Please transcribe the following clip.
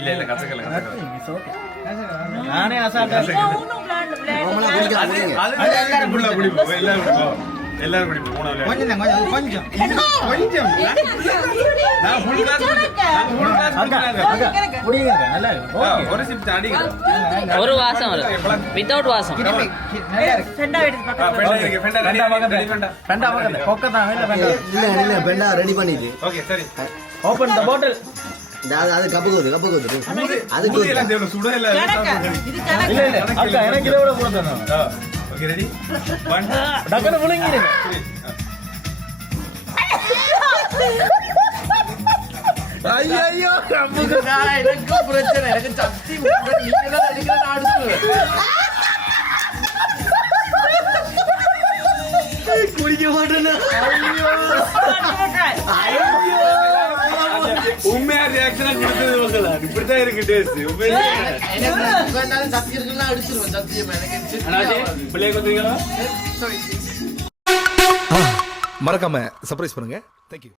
இல்ல இல்ல கசக்கல நானே அசால்ட்டா எல்லாரும் குடிப்போம் எல்லாரும் குடிப்போம் கொஞ்சம் நான் ஃபுல் கிளாஸ் குடிங்க நல்லா இருக்கு ஒரு சிப் அடிங்க ஒரு வாசம் வரும் வித்தவுட் வாசம் பெண்டா பக்கத்துல கொக்கதான் இல்ல பெண்டா ரெடி பண்ணிட்டு ஓகே சரி ஓபன் தி பாட்டில் அது கப்பு கொது அது எல்லாம் தேவல சுட இல்ல இல்ல அக்கா எனக்கு இத விட போறேன் ஓகே ரெடி 1 டக்கன முழுங்கிடுங்க ஐயோ கம்புக்கா எனக்கு பிரச்சனை எனக்கு சக்தி நீங்க தான் அடிக்கிற நாடுது குடிக்க மாட்டேனா ஐயோ உண்மையா ரியாக்ஷன் கொடுத்தது மக்களா இப்படிதான் இருக்கு டேஸ்ட் உண்மையா எனக்கு வேண்டாம் சக்தி இருக்குன்னா அடிச்சிருவேன் சத்தியமா எனக்கு அண்ணாஜி பிள்ளைய கொஞ்சம் மறக்காம சர்ப்ரைஸ் பண்ணுங்க. Thank you.